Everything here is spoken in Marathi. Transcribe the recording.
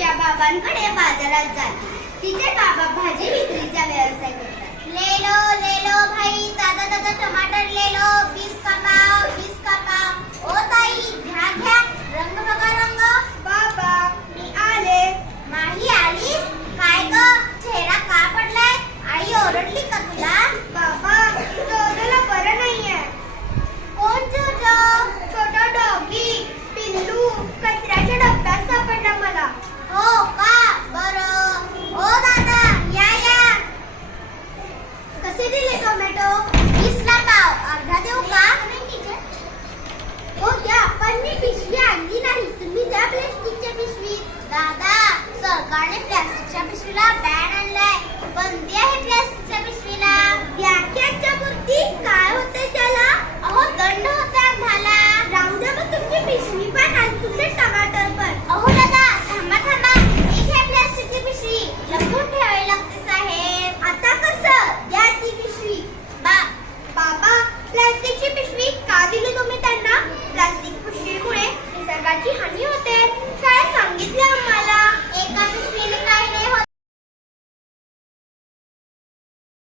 तिच्या बाबांकडे बाजारात जाते. तिचे बाबा भाजी विक्रीचा व्यवसाय करतात. ले लो भाई, ताजा ताजा टमाटर ले लो, 20 का पाव. ओ ताई, घ्या घ्या, रंग बघा रंग. बाबा, मी आले. माही आलीस? काय ग, चेहरा का पडलाय? आई ओरडली का तुला? बाबा, जोजोला बरं नाहीये. कोण जोजो? छोटा डॉगी, पिल्लू, कचऱ्याच्या डब्यात सापडला मला. हो का, बरं. ओ दादा, या. कसे दिले टोमॅटो? 20 ला पाव. अर्धा देऊ का? हो द्या, पण मी पिशवी आणली नाही. तुम्ही द्या प्लास्टिकच्या पिशवीत. दादा, सरकारने प्लास्टिकच्या पिशवीला